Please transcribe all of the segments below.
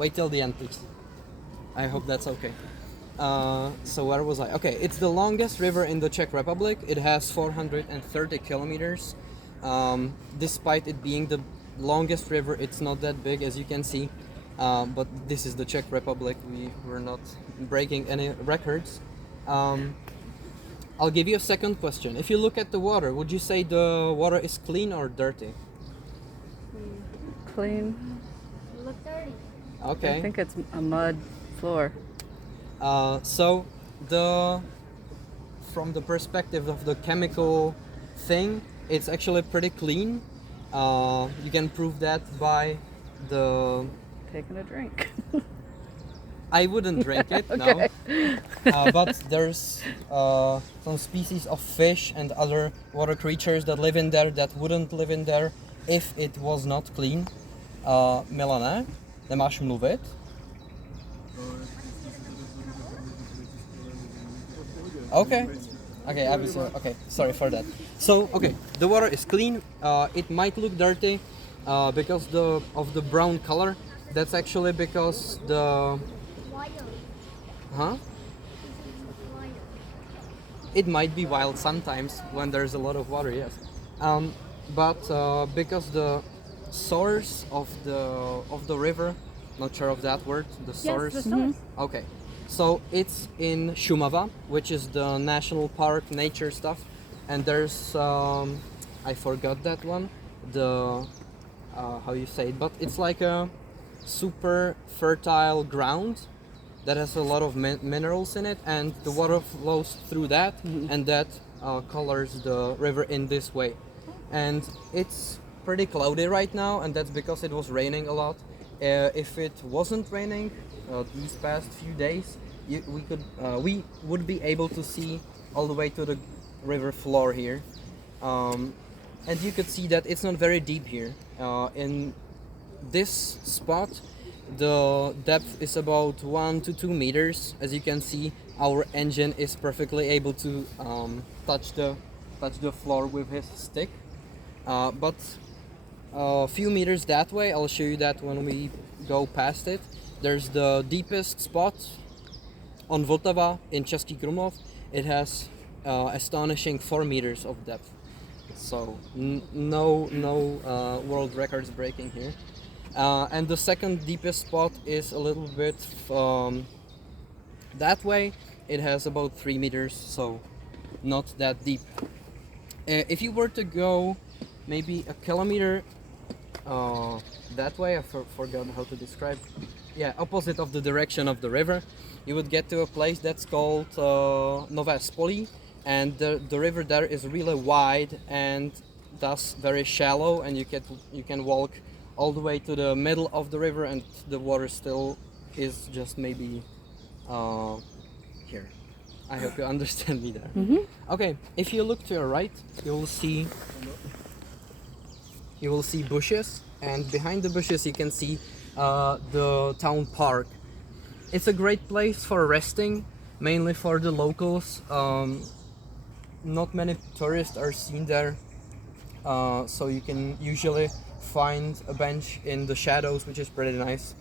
Wait till the end, please. I hope that's okay. So where was I? Okay, it's the longest river in the Czech Republic. It has 430 kilometers. Despite it being the longest river, it's not that big, as you can see. But this is the Czech Republic. We were not breaking any records. I'll give you a second question. If you look at the water, would you say the water is clean or dirty? Clean. Look dirty. Okay. I think it's a mud floor. So from the perspective of the chemical thing, it's actually pretty clean. You can prove that by the... Taking a drink. I wouldn't drink it, Okay. no. But there's some species of fish and other water creatures that live in there that wouldn't live in there if it was not clean. Milane, nemáš mluvit? Okay. Okay, I was okay. Sorry for that. So, okay, the water is clean. It might look dirty because of the brown color. That's actually because the it might be wild sometimes when there's a lot of water. Yes, but because the source of the river, not sure of that word. The source. Yes, the source. Okay. So it's in Šumava, which is the national park nature stuff, and there's I forgot that one, the how you say it, but it's like a super fertile ground that has a lot of minerals in it, and the water flows through that, and that colors the river in this way. And it's pretty cloudy right now, and that's because it was raining a lot. If it wasn't raining these past few days, we would be able to see all the way to the river floor here, and you could see that it's not very deep here. In this spot, the depth is about 1 to 2 meters. As you can see, our engine is perfectly able to touch the floor with his stick, but a few meters that way, I'll show you that when we go past it. There's the deepest spot on Vltava in Cesky Kromlov. It has astonishing 4 meters of depth. So no world records breaking here. And the second deepest spot is a little bit that way. It has about 3 meters, so not that deep. If you were to go maybe a kilometer that way, I forgot how to describe. Yeah, opposite of the direction of the river, you would get to a place that's called Nové Spolí, and the river there is really wide and thus very shallow, and you can walk all the way to the middle of the river, and the water still is just maybe here. I hope you understand me there. Mm-hmm. Okay, if you look to your right, you will see bushes, and behind the bushes you can see the town park. It's a great place for resting, mainly for the locals. Not many tourists are seen there, so you can usually find a bench in the shadows, which is pretty nice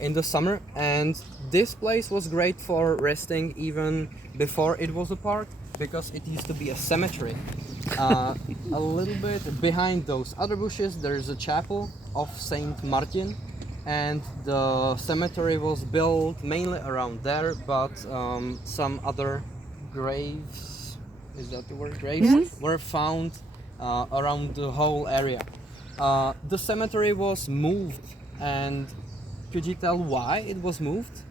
in the summer. And this place was great for resting even before it was a park, because it used to be a cemetery. A little bit behind those other bushes there's a chapel of Saint Martin, and the cemetery was built mainly around there, but some other graves, is that the word, graves, Yes. were found around the whole area. The cemetery was moved, and could you tell why it was moved?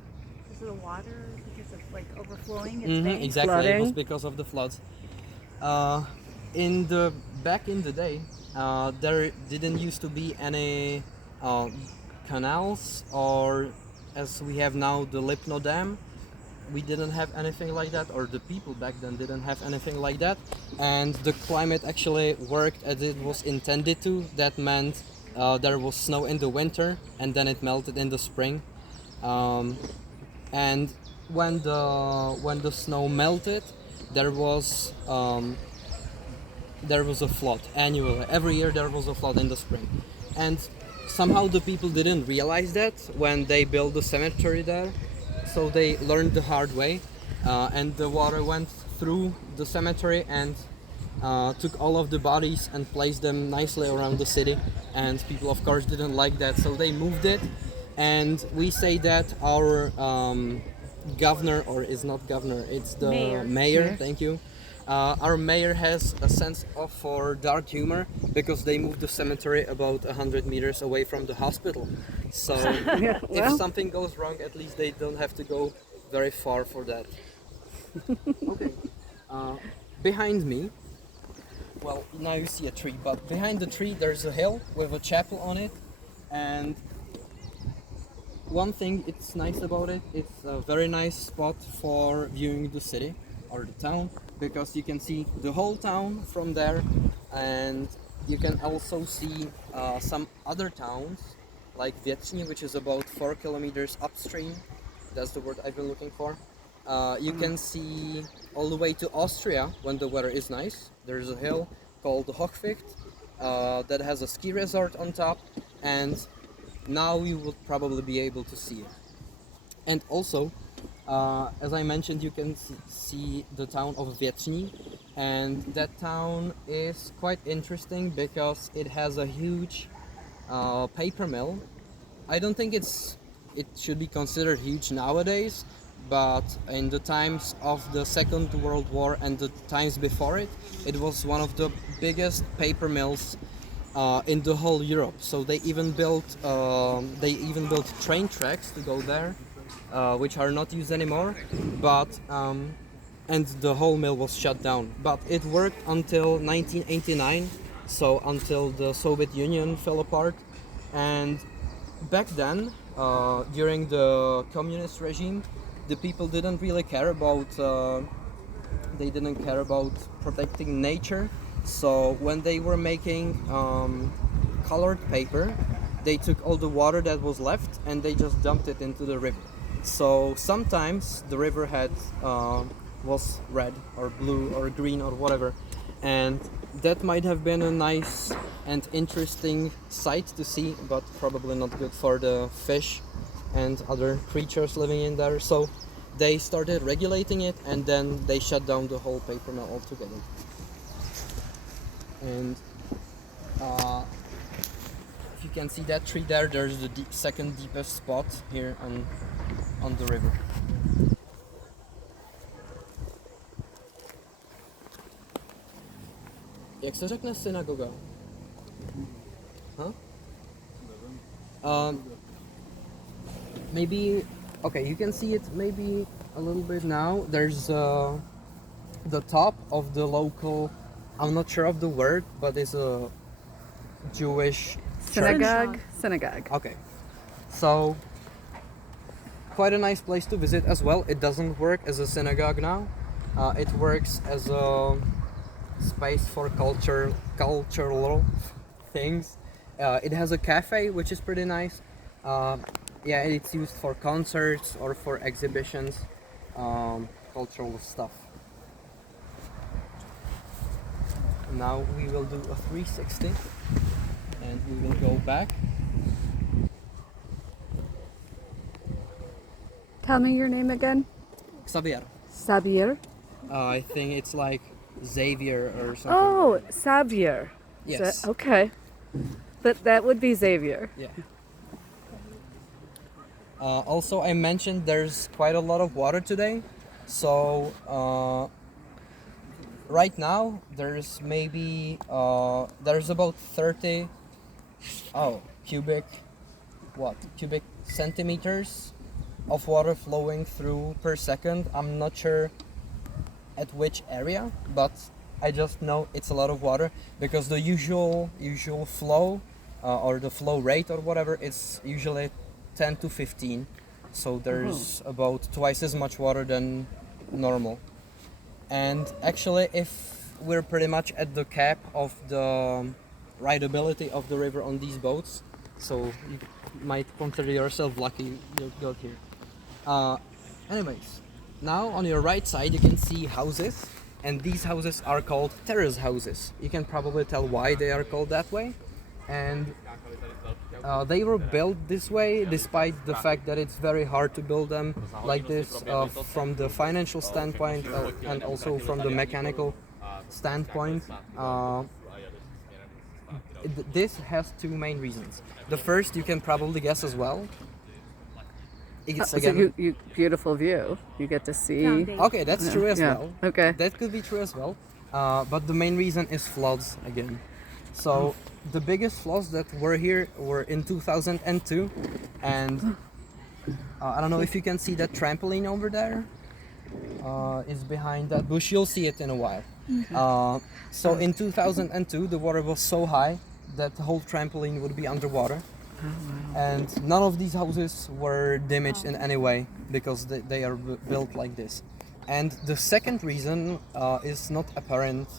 Because of the water, because of like overflowing its banks. Exactly, it was Flooding. because of the floods. Back in the day, there didn't used to be any canals, or as we have now the Lipno Dam. We didn't have anything like that, or the people back then didn't have anything like that, and the climate actually worked as it was intended to. That meant there was snow in the winter, and then it melted in the spring, and when the snow melted, there was a flood annually. Every year there was a flood in the spring, and somehow the people didn't realize that when they built the cemetery there, so they learned the hard way, and the water went through the cemetery and took all of the bodies and placed them nicely around the city, and people of course didn't like that, so they moved it. And we say that our governor, or is not governor, it's the Mayor. mayor. Thank you. Our mayor has a sense of for dark humor because they moved the cemetery about 100 meters away from the hospital. So Yeah, if well, something goes wrong, at least they don't have to go very far for that. Okay. Behind me, well, now you see a tree, but behind the tree there's a hill with a chapel on it. And one thing it's nice about it, it's a very nice spot for viewing the city or the town, because you can see the whole town from there, and you can also see some other towns like Vietnam, which is about 4 kilometers upstream. That's the word I've been looking for. You can see all the way to Austria when the weather is nice. There's a hill called the Hochficht that has a ski resort on top, and now you will probably be able to see it. And also, as I mentioned, you can see the town of Vietnam, and that town is quite interesting because it has a huge paper mill. I don't think it should be considered huge nowadays, but in the times of the Second World War and the times before it, it was one of the biggest paper mills in the whole Europe. So they even built train tracks to go there, which are not used anymore. But and the whole mill was shut down. But it worked until 1989, so until the Soviet Union fell apart. And back then, during the communist regime, the people didn't really care about protecting nature. So when they were making colored paper, they took all the water that was left and they just dumped it into the river. So sometimes the river had was red or blue or green or whatever, and that might have been a nice and interesting sight to see, but probably not good for the fish and other creatures living in there. So they started regulating it, and then they shut down the whole paper mill altogether. And if you can see that tree there, there's the second deepest spot here on the river. Jak se řekne synagoga? Huh? Maybe, okay, you can see it maybe a little bit now. There's the top of the local, I'm not sure of the word, but it's a Jewish synagogue. church. Synagogue. Okay, so quite a nice place to visit as well. It doesn't work as a synagogue now. It works as a space for cultural things. It has a cafe, which is pretty nice. Yeah, it's used for concerts or for exhibitions, cultural stuff. Now we will do a 360 and we will go back. Tell me your name again. Xavier. Sabir. I think it's like Xavier or something. Oh, Xavier. Yes. Okay. That would be Xavier. Yeah. Also, I mentioned there's quite a lot of water today, so right now there's maybe there's about 30 cubic centimeters of water flowing through per second. I'm not sure at which area, but I just know it's a lot of water because the usual flow or the flow rate or whatever, it's usually 10 to 15, so there's about twice as much water than normal. And actually, if we're pretty much at the cap of the rideability of the river on these boats, so you might consider yourself lucky you got here. Anyways, now on your right side you can see houses, and these houses are called terrace houses. You can probably tell why they are called that way. And They were built this way, despite the fact that it's very hard to build them like this from the financial standpoint and also from the mechanical standpoint. This has two main reasons. The first you can probably guess as well. It's So again. you beautiful view. You get to see. Foundation. Okay, that's true as Yeah. well. Okay. That could be true as well. But the main reason is floods again. So the biggest floods that were here were in 2002, and I don't know if you can see that trampoline over there. Is behind that bush. You'll see it in a while. So in 2002, the water was so high that the whole trampoline would be underwater. And none of these houses were damaged in any way because they are built like this. And the second reason is not apparent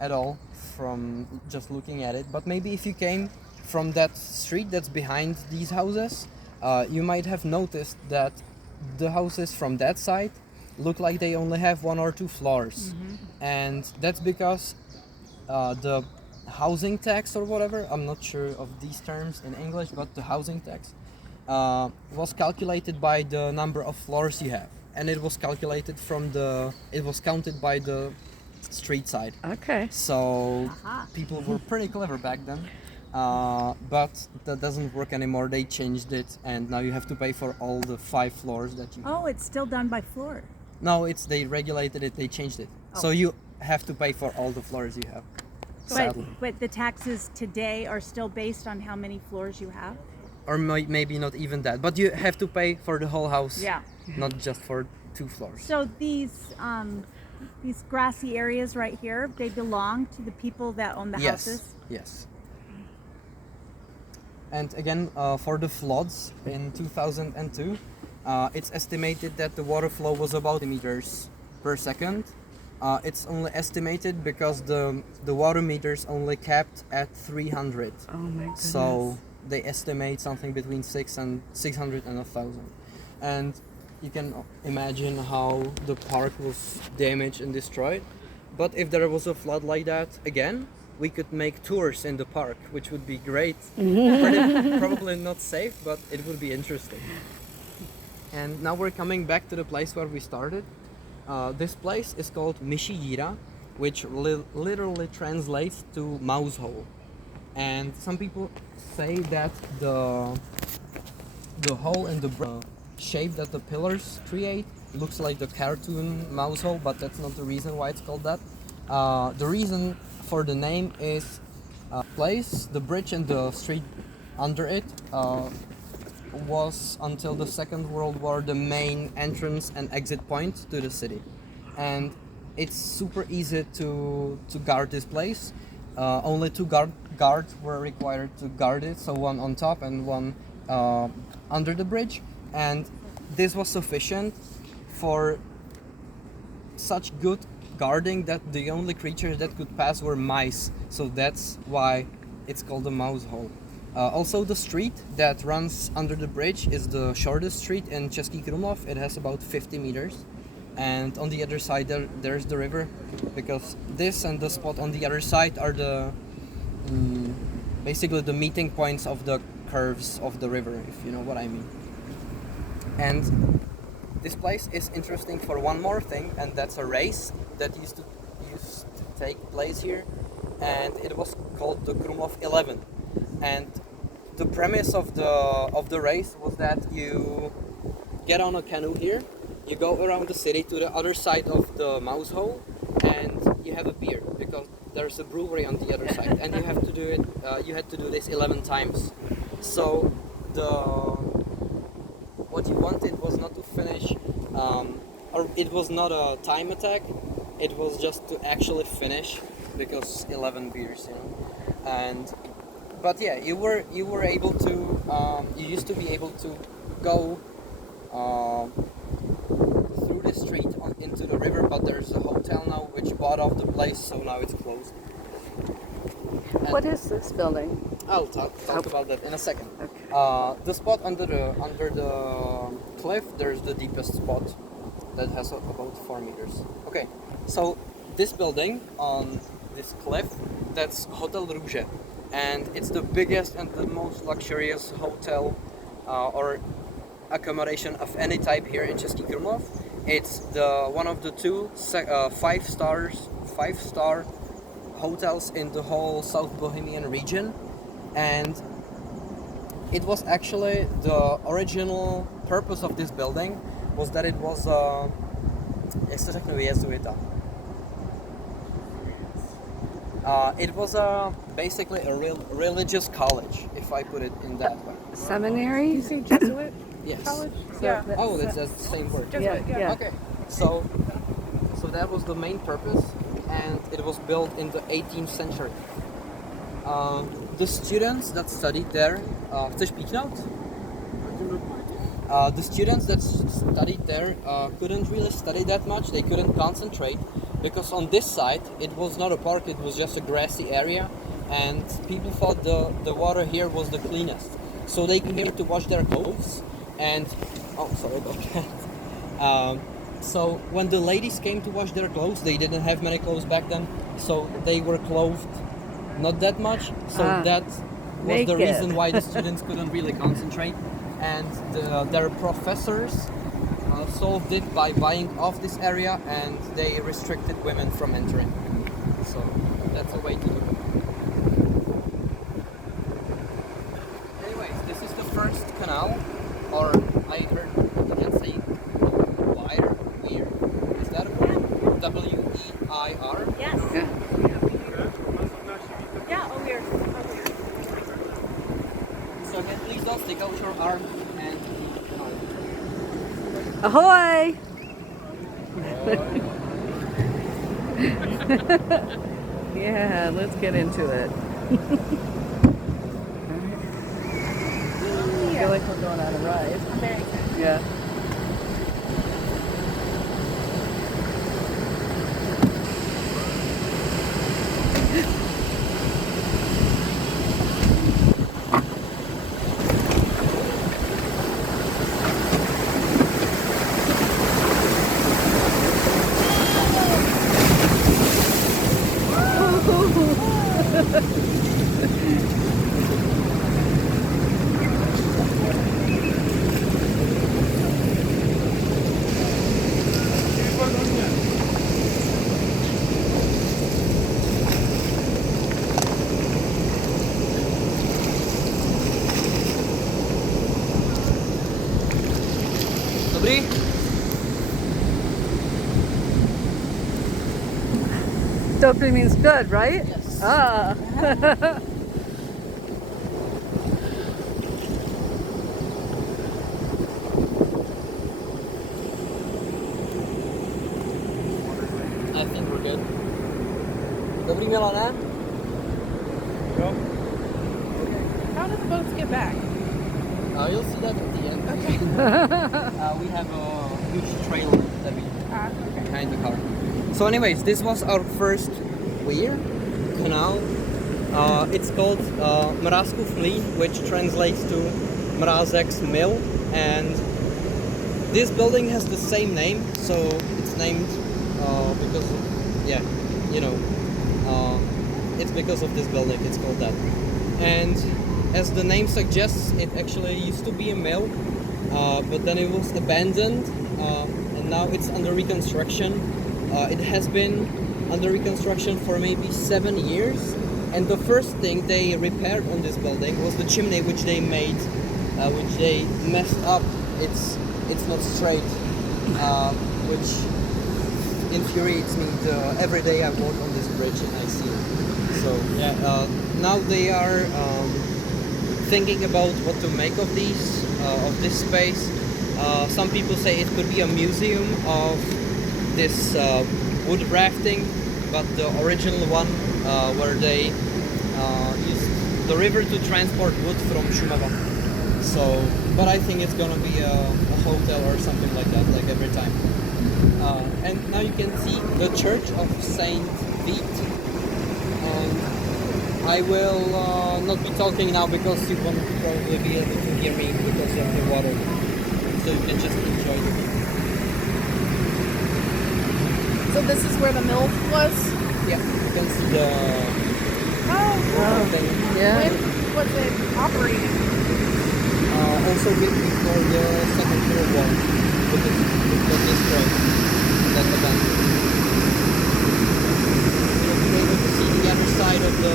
at all from just looking at it, but maybe if you came from that street that's behind these houses, you might have noticed that the houses from that side look like they only have one or two floors. And that's because the housing tax or whatever, I'm not sure of these terms in English, but the housing tax was calculated by the number of floors you have, and it was calculated it was counted by the street side. Okay. So people were pretty clever back then, but that doesn't work anymore. They changed it, and now you have to pay for all the 5 floors that you have. Oh, it's still done by floor. No, they regulated it, they changed it. So you have to pay for all the floors you have. Sadly. But the taxes today are still based on how many floors you have? Or maybe not even that, but you have to pay for the whole house, Yeah. not just for 2 floors. So these grassy areas right here, they belong to the people that own the houses? Yes. And again, for the floods in 2002, it's estimated that the water flow was about meters per second. It's only estimated because the water meters only capped at 300. Oh my goodness. So they estimate something between 600 and 1,000. And you can imagine how the park was damaged and destroyed. But if there was a flood like that again, we could make tours in the park, which would be great. Probably not safe, but it would be interesting. And now we're coming back to the place where we started. This place is called Myší, which literally translates to mouse hole. And some people say that the hole in the shape that the pillars create looks like the cartoon mouse hole, but that's not the reason why it's called that. The reason for the name is place, the bridge and the street under it was until the Second World War the main entrance and exit point to the city. And it's super easy to guard this place. Only 2 guards were required to guard it, so one on top and one under the bridge. And this was sufficient for such good guarding that the only creatures that could pass were mice. So that's why it's called the mouse hole. Also, the street that runs under the bridge is the shortest street in Cesky Kromlov. It has about 50 meters. And on the other side there's the river, because this and the spot on the other side are the basically the meeting points of the curves of the river, if you know what I mean. And this place is interesting for one more thing, and that's a race that used to take place here, and it was called the Kromlov 11. And the premise of the race was that you get on a canoe here, you go around the city to the other side of the mouse hole, and you have a beer because there's a brewery on the other side, and you have to do it. You had to do this 11 times. So what you wanted was not to finish, or it was not a time attack. It was just to actually finish, because 11 beers, you know. But yeah, you were able to. You used to be able to go through the street into the river, but there's a hotel now which bought off the place, so now it's closed. And What is this building? I'll talk about that in a second. Okay. The spot under the cliff, there's the deepest spot that has about 4 meters. Okay, so this building on this cliff, that's Hotel Růže. and it's the biggest and the most luxurious hotel or accommodation of any type here in Cesky Kromlov. It's the one of the two five-star hotels in the whole South Bohemian region, and it was actually the original purpose of this building was that it was jak se řekne jezuita. It was basically a religious college, if I put it in that way. Seminary? You say Jesuit Yes. college? So Yeah. that's- Oh, that's the same word. Jesuit, yeah. Okay. So that was the main purpose, and it was built in the 18th century. The students that studied there, chceš píknout? The students that studied there couldn't really study that much. They couldn't concentrate because on this side it was not a park; it was just a grassy area, and people thought the water here was the cleanest. So they came to wash their clothes, and sorry about that. So when the ladies came to wash their clothes, they didn't have many clothes back then, so they were clothed not that much. So that was the naked. reason why the students couldn't really concentrate, and their professors solved it by buying off this area, and they restricted women from entering. So that's a way to do it. Anyways, this is the first canal, or I heard you can say weir. Is that a word? W-E-I-R? Yes. Yeah. Yeah, over here. So again, please don't stick out your arm and Ahoy! Yeah, let's get into it. I feel like we're going on a ride. Very good. Yeah. Dobrý? Dobry means good, right? Yes. Ah. I think we're good. Dobrý, Milane? How do the boats get back? You'll see that at the end. Okay. We have a huge trailer that we Okay. behind the car. So anyways, this was our first weir canal. It's called Mrazkův mlýn, which translates to Mrazek's mill, and this building has the same name, so it's named because, yeah, you know, it's because of this building, it's called that. And as the name suggests, it actually used to be a mill, but then it was abandoned, and now it's under reconstruction. It has been under reconstruction for maybe 7 years, and the first thing they repaired on this building was the chimney, which they made, which they messed up. It's not straight, which infuriates me. Every day I walk on this bridge and I see it. So yeah, now they are thinking about what to make of this space. Some people say it could be a museum of this wood rafting, but the original one where they used the river to transport wood from Shumava. So, but I think it's gonna be a hotel or something like that, like every time. And now you can see the Church of Saint Veit. And I will not be talking now because you won't probably be able to hear me because of the water. So you can just enjoy the view. So this is where the mill was? Yeah, you can see Oh, Thing. Yeah. when was it operating? Also before the Second World War, with the destroyed that event. You'll be able to see the other side of the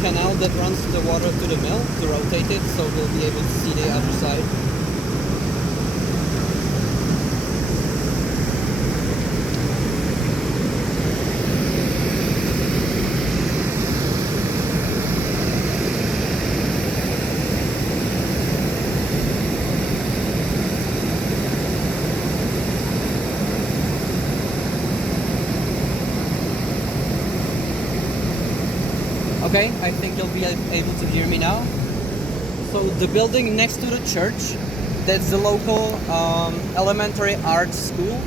canal that runs the water to the mill to rotate it, so we'll be able to see the other side. Okay, I think you'll be able to hear me now. So the building next to the church, that's the local elementary arts school,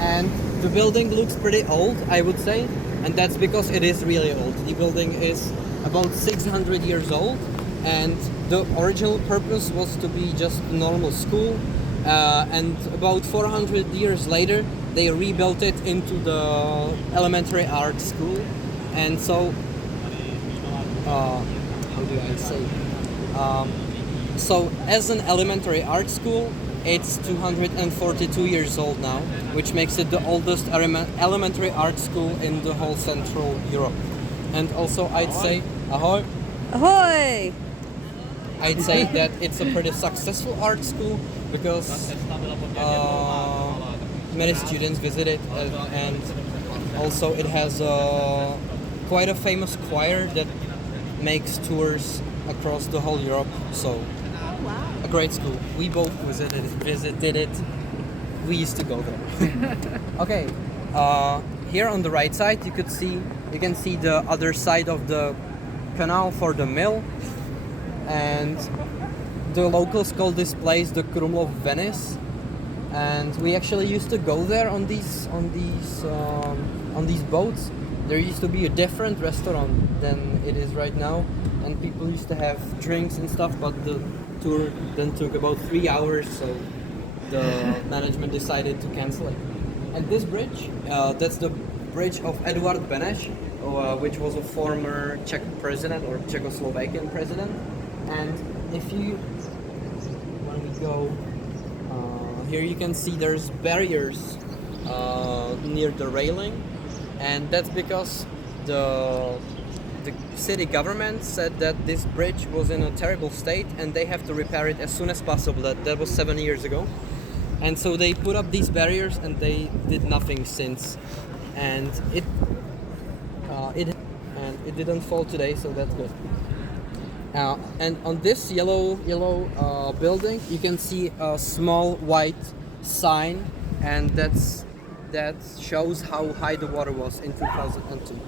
and the building looks pretty old, I would say, and that's because it is really old. The building is about 600 years old, and the original purpose was to be just a normal school, and about 400 years later, they rebuilt it into the elementary arts school, and so how do I say? So as an elementary art school, it's 242 years old now, which makes it the oldest elementary art school in the whole Central Europe. And also I'd say, ahoy! Ahoy! I'd say that it's a pretty successful art school because many students visit it, and also it has quite a famous choir that makes tours across the whole Europe. So a great school. We both visited it. We used to go there. Okay, here on the right side you can see the other side of the canal for the mill, and the locals call this place the Kromlov Venice, and we actually used to go there on these boats. There used to be a different restaurant than it is right now, and people used to have drinks and stuff, but the tour then took about 3 hours, so the management decided to cancel it. And this bridge, that's the bridge of Eduard Beneš, which was a former Czech president or Czechoslovakian president. And when we go, here you can see there's barriers near the railing, and that's because the city government said that this bridge was in a terrible state and they have to repair it as soon as possible. That was 7 years ago, and so they put up these barriers and they did nothing since, and it didn't fall today, so that's good. And on this yellow building you can see a small white sign, and that shows how high the water was in 2002.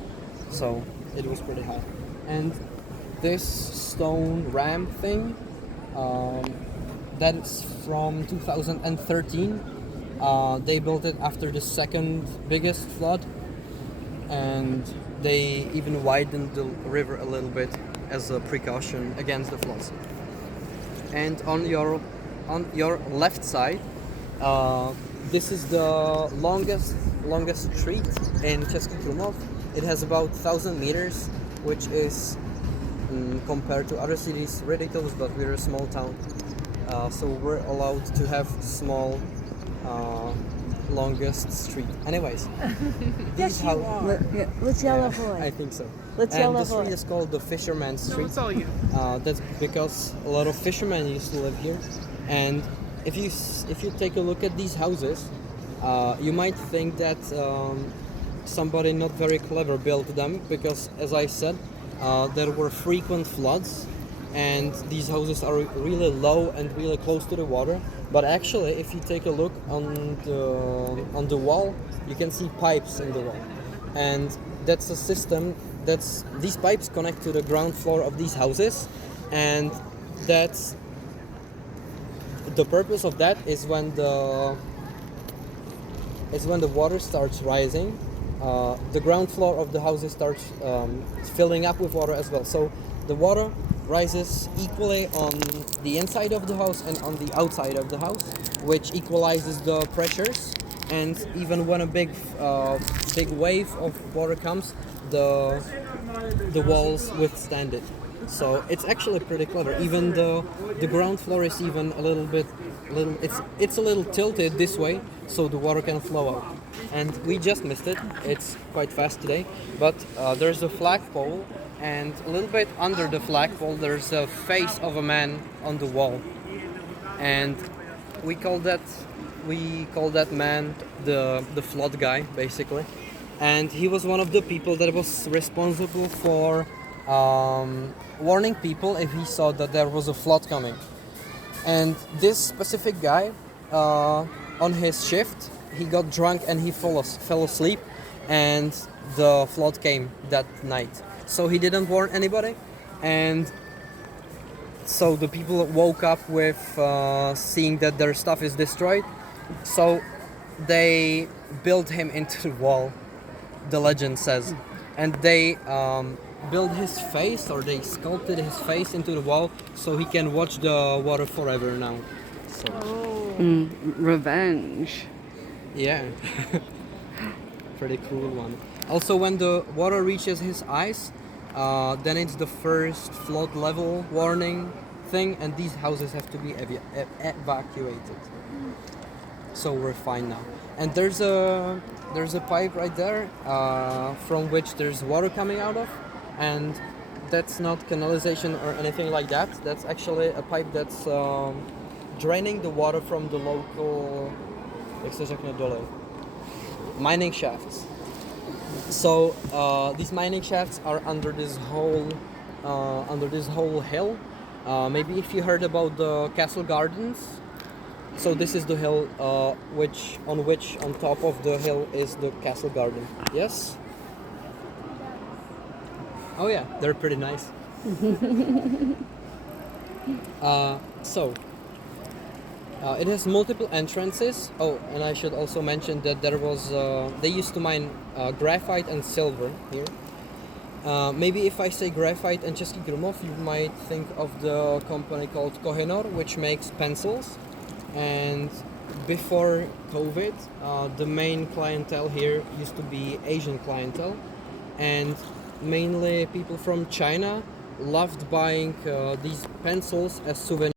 So it was pretty high. And this stone ramp thing, that's from 2013. They built it after the second biggest flood, and they even widened the river a little bit as a precaution against the floods. And on your left side, this is the longest street in Cesky Kromlov. It has about 1,000 meters, which is compared to other cities ridiculous, but we're a small town, so we're allowed to have small longest street. Anyways, Yes, you are. Let's yell ahoy. I think so. Let's And yell the ahoy. street is called the Fisherman's No, Street. it's all you. That's because a lot of fishermen used to live here, and if you take a look at these houses, you might think that somebody not very clever built them, because, as I said, there were frequent floods, and these houses are really low and really close to the water. But actually, if you take a look on the wall, you can see pipes in the wall, and that's a system. These pipes connect to the ground floor of these houses, and that's the purpose of that is when the water starts rising, the ground floor of the houses starts filling up with water as well. So the water rises equally on the inside of the house and on the outside of the house, which equalizes the pressures, and even when a big wave of water comes, the walls withstand it. So it's actually pretty clever. Even the ground floor is even a little bit, it's a little tilted this way, so the water can flow out. And we just missed it. It's quite fast today, but there's a flagpole, and a little bit under the flagpole there's a face of a man on the wall, and we call that man the flood guy, basically. And he was one of the people that was responsible for warning people if he saw that there was a flood coming. And this specific guy, on his shift, he got drunk and he fell asleep, and the flood came that night. So he didn't warn anybody, and so the people woke up with seeing that their stuff is destroyed. So they built him into the wall, the legend says, and they built his face, or they sculpted his face into the wall so he can watch the water forever now. So Revenge. yeah. Pretty cool one. Also, when the water reaches his eyes, then it's the first flood level warning thing, and these houses have to be evacuated. So we're fine now. And there's a pipe right there from which there's water coming out of, and that's not canalization or anything like that. That's actually a pipe that's draining the water from the local, jak se řekne dole, mining shafts. So these mining shafts are under this whole hill. Maybe if you heard about the Castle Gardens. So this is the hill on top of the hill is the Castle Garden. Yes? Oh yeah, they're pretty nice. It has multiple entrances. Oh, and I should also mention that there was they used to mine graphite and silver here. Maybe if I say graphite and Cesky Kromlov, you might think of the company called Kohenor, which makes pencils. And before COVID, the main clientele here used to be Asian clientele, and mainly people from China loved buying these pencils as souvenirs.